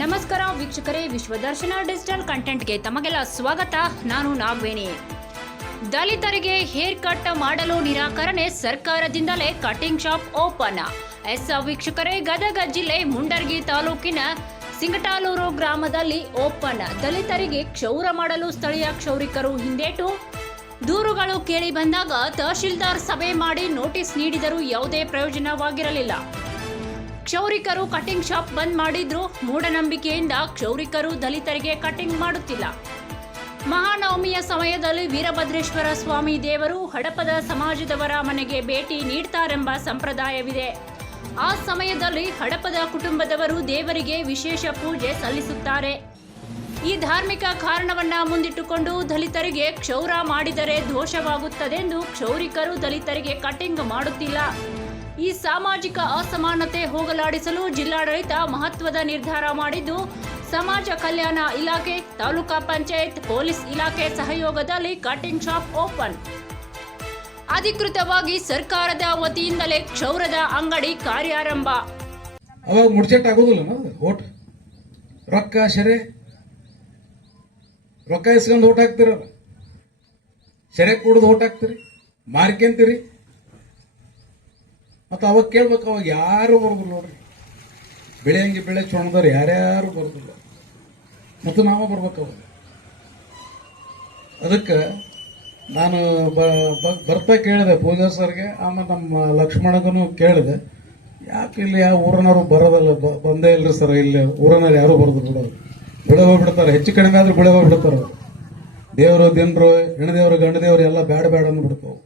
ನಮಸ್ಕಾರ ವೀಕ್ಷಕರೇ, ವಿಶ್ವದರ್ಶನ ಡಿಜಿಟಲ್ ಕಂಟೆಂಟ್ಗೆ ತಮಗೆಲ್ಲ ಸ್ವಾಗತ. ನಾನು ನಾಗವೇಣಿ. ದಲಿತರಿಗೆ ಹೇರ್ ಕಟ್ ಮಾಡಲು ನಿರಾಕರಣೆ, ಸರ್ಕಾರದಿಂದಲೇ ಕಟಿಂಗ್ ಶಾಪ್ ಓಪನ್. ವೀಕ್ಷಕರೇ, ಗದಗ ಜಿಲ್ಲೆ ಮುಂಡರ್ಗಿ ತಾಲೂಕಿನ ಸಿಂಗಟಾಲೂರು ಗ್ರಾಮದಲ್ಲಿ ಓಪನ್. ದಲಿತರಿಗೆ ಕ್ಷೌರ ಮಾಡಲು ಸ್ಥಳೀಯ ಕ್ಷೌರಿಕರು ಹಿಂದೇಟು. ದೂರುಗಳು ಕೇಳಿ ಬಂದಾಗ ತಹಶೀಲ್ದಾರ್ ಸಭೆ ಮಾಡಿ ನೋಟಿಸ್ ನೀಡಿದರೂ ಯಾವುದೇ ಪ್ರಯೋಜನವಾಗಿರಲಿಲ್ಲ. ಕ್ಷೌರಿಕರು ಕಟಿಂಗ್ ಶಾಪ್ ಬಂದ್ ಮಾಡಿದ್ರು. ಮೂಢನಂಬಿಕೆಯಿಂದ ಕ್ಷೌರಿಕರು ದಲಿತರಿಗೆ ಕಟಿಂಗ್ ಮಾಡುತ್ತಿಲ್ಲ. ಮಹಾನವಮಿಯ ಸಮಯದಲ್ಲಿ ವೀರಭದ್ರೇಶ್ವರ ಸ್ವಾಮಿ ದೇವರು ಹಡಪದ ಸಮಾಜದವರ ಮನೆಗೆ ಭೇಟಿ ನೀಡ್ತಾರೆಂಬ ಸಂಪ್ರದಾಯವಿದೆ. ಆ ಸಮಯದಲ್ಲಿ ಹಡಪದ ಕುಟುಂಬದವರು ದೇವರಿಗೆ ವಿಶೇಷ ಪೂಜೆ ಸಲ್ಲಿಸುತ್ತಾರೆ. ಈ ಧಾರ್ಮಿಕ ಕಾರಣವನ್ನ ಮುಂದಿಟ್ಟುಕೊಂಡು ದಲಿತರಿಗೆ ಕ್ಷೌರ ಮಾಡಿದರೆ ದೋಷವಾಗುತ್ತದೆಂದು ಕ್ಷೌರಿಕರು ದಲಿತರಿಗೆ ಕಟಿಂಗ್ ಮಾಡುತ್ತಿಲ್ಲ. ಈ ಸಾಮಾಜಿಕ ಅಸಮಾನತೆ ಹೋಗಲಾಡಿಸಲು ಜಿಲ್ಲಾಡಳಿತ ಮಹತ್ವದ ನಿರ್ಧಾರ ಮಾಡಿದ್ದು, ಸಮಾಜ ಕಲ್ಯಾಣ ಇಲಾಖೆ, ತಾಲೂಕಾ ಪಂಚಾಯತ್, ಪೊಲೀಸ್ ಇಲಾಖೆ ಸಹಯೋಗದಲ್ಲಿ ಕಟಿಂಗ್ ಶಾಪ್ ಓಪನ್. ಅಧಿಕೃತವಾಗಿ ಸರ್ಕಾರದ ವತಿಯಿಂದಲೇ ಕ್ಷೌರದ ಅಂಗಡಿ ಕಾರ್ಯಾರಂಭ. ಅವಾಗ ಮುಡ್ಚೆಟ್ ಆಗೋದಿಲ್ಲ, ಓಟ್ ರೊಕ್ಕ ಶೆರೆ ರೊಕ್ಕ ಇಸ್ಕೊಂಡು ಓಟ್ ಹಾಕ್ತಿರಲ್ಲ, ಶೆರೆ ಕುಡಿದು ಓಟ್ ಹಾಕ್ತಿರಿ, ಮಾರ್ಕೆಂತೀರಿ. ಮತ್ತು ಅವಾಗ ಕೇಳ್ಬೇಕು, ಅವಾಗ ಯಾರು ಬರೋದಿಲ್ಲ ನೋಡ್ರಿ. ಬೆಳೆಯಂಗೆ ಬೆಳೆ ಚೊಣದವ್ರು ಯಾರ್ಯಾರು ಬರೋದಿಲ್ಲ, ಮತ್ತು ನಾವು ಬರ್ಬೇಕು ಅವಾಗ. ಅದಕ್ಕೆ ನಾನು ಬರ್ತಾ ಕೇಳಿದೆ ಪೂಜಾ ಸರ್ಗೆ, ಆಮೇಲೆ ನಮ್ಮ ಲಕ್ಷ್ಮಣಗೂ ಕೇಳಿದೆ, ಯಾಕೆ ಇಲ್ಲಿ ಯಾವ ಊರನವರು ಬರೋದಲ್ಲ, ಬಂದೇ ಇಲ್ರಿ ಸರ್, ಇಲ್ಲಿ ಊರನಲ್ಲಿ ಯಾರು ಬರೋದು ಬಿಡೋದು, ಬಿಳೆ ಹೋಗ್ಬಿಡ್ತಾರೆ, ಹೆಚ್ಚು ಕಡಿಮೆ ಆದ್ರೂ ಬಿಳೆ ಹೋಗ್ಬಿಡ್ತಾರೆ. ದೇವರು ದಿನರು ಹೆಣ್ಣದೇವರು ಗಂಡದೇವರು ಎಲ್ಲ ಬೇಡ ಬೇಡ ಅಂದ್ಬಿಡ್ತಾವೆ.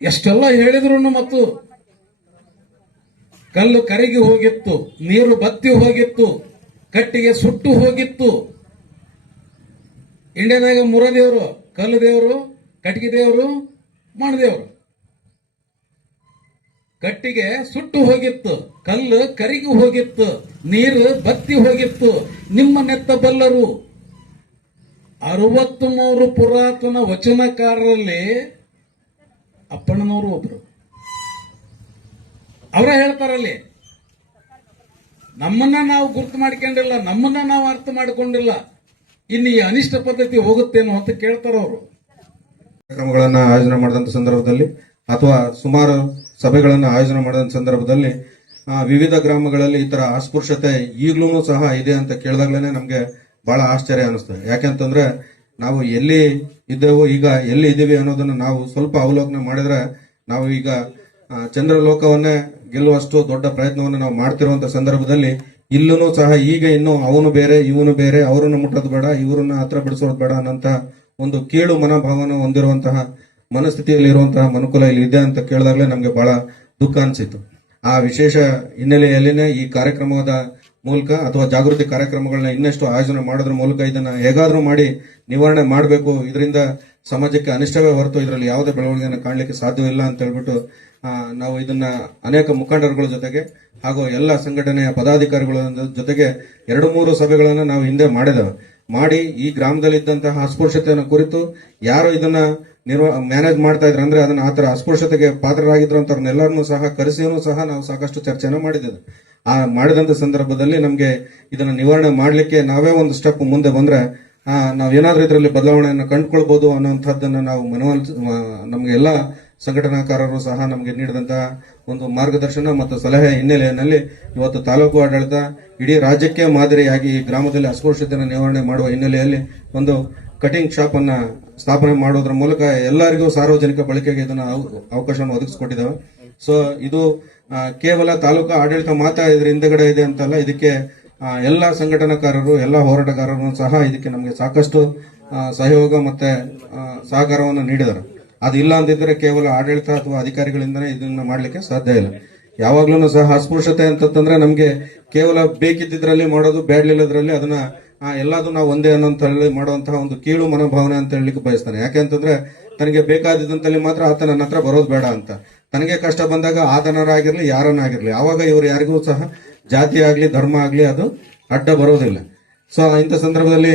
ಎಷ್ಟೆಲ್ಲ ಹೇಳಿದ್ರು ಮತ್ತು ಕಲ್ಲು ಕರಗಿ ಹೋಗಿತ್ತು, ನೀರು ಬತ್ತಿ ಹೋಗಿತ್ತು, ಕಟ್ಟಿಗೆ ಸುಟ್ಟು ಹೋಗಿತ್ತು. ಇಂಡಿಯಾದಾಗ ಮೂರ ದೇವರು, ಕಲ್ಲು ದೇವರು, ಕಟ್ಟಿಗೆ ದೇವರು, ಮಣ್ಣದೇವರು. ಕಟ್ಟಿಗೆ ಸುಟ್ಟು ಹೋಗಿತ್ತು, ಕಲ್ಲು ಕರಗಿ ಹೋಗಿತ್ತು, ನೀರು ಬತ್ತಿ ಹೋಗಿತ್ತು, ನಿಮ್ಮ ನೆತ್ತ ಬಲ್ಲರು. 63 ಪುರಾತನ ವಚನಕಾರರಲ್ಲಿ ಅಪ್ಪಣ್ಣನವರು ಒಬ್ರು. ಅವರ ಹೇಳ್ತಾರಲ್ಲಿ, ನಮ್ಮನ್ನ ನಾವು ಗುರ್ತು ಮಾಡ್ಕೊಂಡಿಲ್ಲ, ನಮ್ಮನ್ನ ನಾವು ಅರ್ಥ ಮಾಡಿಕೊಂಡಿಲ್ಲ, ಇನ್ನು ಈ ಅನಿಷ್ಟ ಪದ್ಧತಿ ಹೋಗುತ್ತೇನೋ ಅಂತ ಕೇಳ್ತಾರ ಅವರು. ಕಾರ್ಯಕ್ರಮಗಳನ್ನ ಆಯೋಜನೆ ಮಾಡಿದಂತ ಸಂದರ್ಭದಲ್ಲಿ ಅಥವಾ ಸುಮಾರು ಸಭೆಗಳನ್ನು ಆಯೋಜನೆ ಮಾಡಿದಂತ ಸಂದರ್ಭದಲ್ಲಿ ವಿವಿಧ ಗ್ರಾಮಗಳಲ್ಲಿ ಈ ತರ ಅಸ್ಪೃಶ್ಯತೆ ಈಗಲೂ ಸಹ ಇದೆ ಅಂತ ಕೇಳಿದಾಗ್ಲೇನೆ ನಮ್ಗೆ ಬಹಳ ಆಶ್ಚರ್ಯ ಅನಿಸ್ತದೆ. ಯಾಕೆಂತಂದ್ರೆ ನಾವು ಎಲ್ಲಿ ಇದ್ದೇವೋ, ಈಗ ಎಲ್ಲಿ ಇದ್ದೀವಿ ಅನ್ನೋದನ್ನ ನಾವು ಸ್ವಲ್ಪ ಅವಲೋಕನೆ ಮಾಡಿದ್ರೆ, ನಾವು ಈಗ ಚಂದ್ರಲೋಕವನ್ನೇ ಗೆಲ್ಲುವಷ್ಟು ದೊಡ್ಡ ಪ್ರಯತ್ನವನ್ನು ನಾವು ಮಾಡ್ತಿರುವಂತ ಸಂದರ್ಭದಲ್ಲಿ ಇಲ್ಲೂ ಸಹ ಈಗ ಇನ್ನು ಅವನು ಬೇರೆ ಇವನು ಬೇರೆ, ಅವರನ್ನು ಮುಟ್ಟೋದು ಬೇಡ, ಇವರನ್ನ ಹತ್ರ ಬಿಡಿಸೋದು ಬೇಡ ಅನ್ನಂತ ಒಂದು ಕೀಳು ಮನೋಭಾವನೆ ಹೊಂದಿರುವಂತಹ ಮನಸ್ಥಿತಿಯಲ್ಲಿ ಇರುವಂತಹ ಮನುಕುಲ ಇಲ್ಲಿ ಇದೆ ಅಂತ ಕೇಳಿದಾಗಲೇ ನಮ್ಗೆ ಬಹಳ ದುಃಖ ಅನಿಸಿತು. ಆ ವಿಶೇಷ ಹಿನ್ನೆಲೆಯಲ್ಲಿನೇ ಈ ಕಾರ್ಯಕ್ರಮದ ಮೂಲಕ ಅಥವಾ ಜಾಗೃತಿ ಕಾರ್ಯಕ್ರಮಗಳನ್ನ ಇನ್ನಷ್ಟು ಆಯೋಜನೆ ಮಾಡೋದ್ರ ಮೂಲಕ ಇದನ್ನ ಹೇಗಾದ್ರೂ ಮಾಡಿ ನಿವಾರಣೆ ಮಾಡಬೇಕು. ಇದರಿಂದ ಸಮಾಜಕ್ಕೆ ಅನಿಷ್ಟವೇ ಹೊರತು ಇದರಲ್ಲಿ ಯಾವುದೇ ಬೆಳವಣಿಗೆಯನ್ನು ಕಾಣಲಿಕ್ಕೆ ಸಾಧ್ಯವಿಲ್ಲ ಅಂತ ಹೇಳ್ಬಿಟ್ಟು ನಾವು ಇದನ್ನ ಅನೇಕ ಮುಖಂಡರುಗಳ ಜೊತೆಗೆ ಹಾಗೂ ಎಲ್ಲ ಸಂಘಟನೆಯ ಪದಾಧಿಕಾರಿಗಳ ಜೊತೆಗೆ 2-3 ಸಭೆಗಳನ್ನು ನಾವು ಹಿಂದೆ ಮಾಡಿ ಈ ಗ್ರಾಮದಲ್ಲಿದ್ದಂತಹ ಅಸ್ಪೃಶ್ಯತೆಯನ್ನು ಕುರಿತು ಯಾರು ಇದನ್ನ ಮ್ಯಾನೇಜ್ ಮಾಡ್ತಾ ಇದ್ರು, ಅಂದ್ರೆ ಅದನ್ನ ಆತರ ಅಸ್ಪೃಶ್ಯತೆಗೆ ಪಾತ್ರರಾಗಿದ್ರು ಅಂತವ್ರನ್ನೆಲ್ಲರನ್ನೂ ಸಹ ಕರೆಸಿನೂ ಸಹ ನಾವು ಸಾಕಷ್ಟು ಚರ್ಚೆನ ಮಾಡಿದ್ದೇವೆ. ಮಾಡಿದಂತ ಸಂದರ್ಭದಲ್ಲಿ ನಮ್ಗೆ ಇದನ್ನ ನಿವಾರಣೆ ಮಾಡ್ಲಿಕ್ಕೆ ನಾವೇ ಒಂದು ಸ್ಟೆಪ್ ಮುಂದೆ ಬಂದ್ರೆ ನಾವೇನಾದ್ರೂ ಇದರಲ್ಲಿ ಬದಲಾವಣೆಯನ್ನು ಕಂಡುಕೊಳ್ಬಹುದು ಅನ್ನೋಂಥದ್ದನ್ನ ನಾವು ನಮ್ಗೆ ಎಲ್ಲ ಸಂಘಟನಾಕಾರರು ಸಹ ನಮಗೆ ನೀಡಿದಂತಹ ಒಂದು ಮಾರ್ಗದರ್ಶನ ಮತ್ತು ಸಲಹೆ ಹಿನ್ನೆಲೆಯಲ್ಲಿ ಇವತ್ತು ತಾಲೂಕು ಆಡಳಿತ ಇಡೀ ರಾಜ್ಯಕ್ಕೆ ಮಾದರಿಯಾಗಿ ಈ ಗ್ರಾಮದಲ್ಲಿ ಅಸ್ಪೃಶ್ಯತೆಯನ್ನು ನಿವಾರಣೆ ಮಾಡುವ ಹಿನ್ನೆಲೆಯಲ್ಲಿ ಒಂದು ಕಟಿಂಗ್ ಶಾಪ್ ಅನ್ನ ಸ್ಥಾಪನೆ ಮಾಡೋದ್ರ ಮೂಲಕ ಎಲ್ಲರಿಗೂ ಸಾರ್ವಜನಿಕ ಬಳಕೆಗೆ ಇದನ್ನ ಅವಕಾಶವನ್ನು ಒದಗಿಸಿಕೊಟ್ಟಿದ್ದೇವೆ. ಸೊ ಇದು ಕೇವಲ ತಾಲೂಕಾ ಆಡಳಿತ ಮಾತ್ರ ಇದ್ರ ಹಿಂದೆಗಡೆ ಇದೆ ಅಂತಲ್ಲ, ಇದಕ್ಕೆ ಎಲ್ಲ ಸಂಘಟನಾಕಾರರು, ಎಲ್ಲ ಹೋರಾಟಗಾರರು ಸಹ ಇದಕ್ಕೆ ನಮಗೆ ಸಾಕಷ್ಟು ಸಹಯೋಗ ಮತ್ತೆ ಸಹಕಾರವನ್ನು ನೀಡಿದ್ದಾರೆ. ಅದು ಇಲ್ಲ ಅಂತಿದ್ರೆ ಕೇವಲ ಆಡಳಿತ ಅಥವಾ ಅಧಿಕಾರಿಗಳಿಂದನೇ ಇದನ್ನ ಮಾಡ್ಲಿಕ್ಕೆ ಸಾಧ್ಯ ಇಲ್ಲ. ಯಾವಾಗ್ಲೂ ಸಹ ಅಸ್ಪೃಶ್ಯತೆ ಅಂತಂದ್ರೆ ನಮ್ಗೆ ಕೇವಲ ಬೇಕಿದ್ದಿದ್ರಲ್ಲಿ ಮಾಡೋದು, ಬ್ಯಾಡ್ಲಿಲ್ಲದ್ರಲ್ಲಿ ಅದನ್ನ ಎಲ್ಲದೂ ನಾವು ಒಂದೇ ಅನ್ನೋಂತ ಹೇಳಿ ಮಾಡುವಂತಹ ಒಂದು ಕೀಳು ಮನೋಭಾವನೆ ಅಂತ ಹೇಳಲಿಕ್ಕೆ ಬಯಸ್ತಾನೆ. ಯಾಕೆಂತಂದ್ರೆ ತನಗೆ ಬೇಕಾದಂತಲ್ಲಿ ಮಾತ್ರ ಆತ ನನ್ನ ಹತ್ರ ಬರೋದು ಬೇಡ ಅಂತ, ತನಗೆ ಕಷ್ಟ ಬಂದಾಗ ಆತನರಾಗಿರ್ಲಿ ಯಾರನ್ನಾಗಿರ್ಲಿ, ಆವಾಗ ಇವರು ಯಾರಿಗೂ ಸಹ ಜಾತಿ ಆಗ್ಲಿ ಧರ್ಮ ಆಗ್ಲಿ ಅದು ಅಡ್ಡ ಬರೋದಿಲ್ಲ. ಸೊ ಇಂಥ ಸಂದರ್ಭದಲ್ಲಿ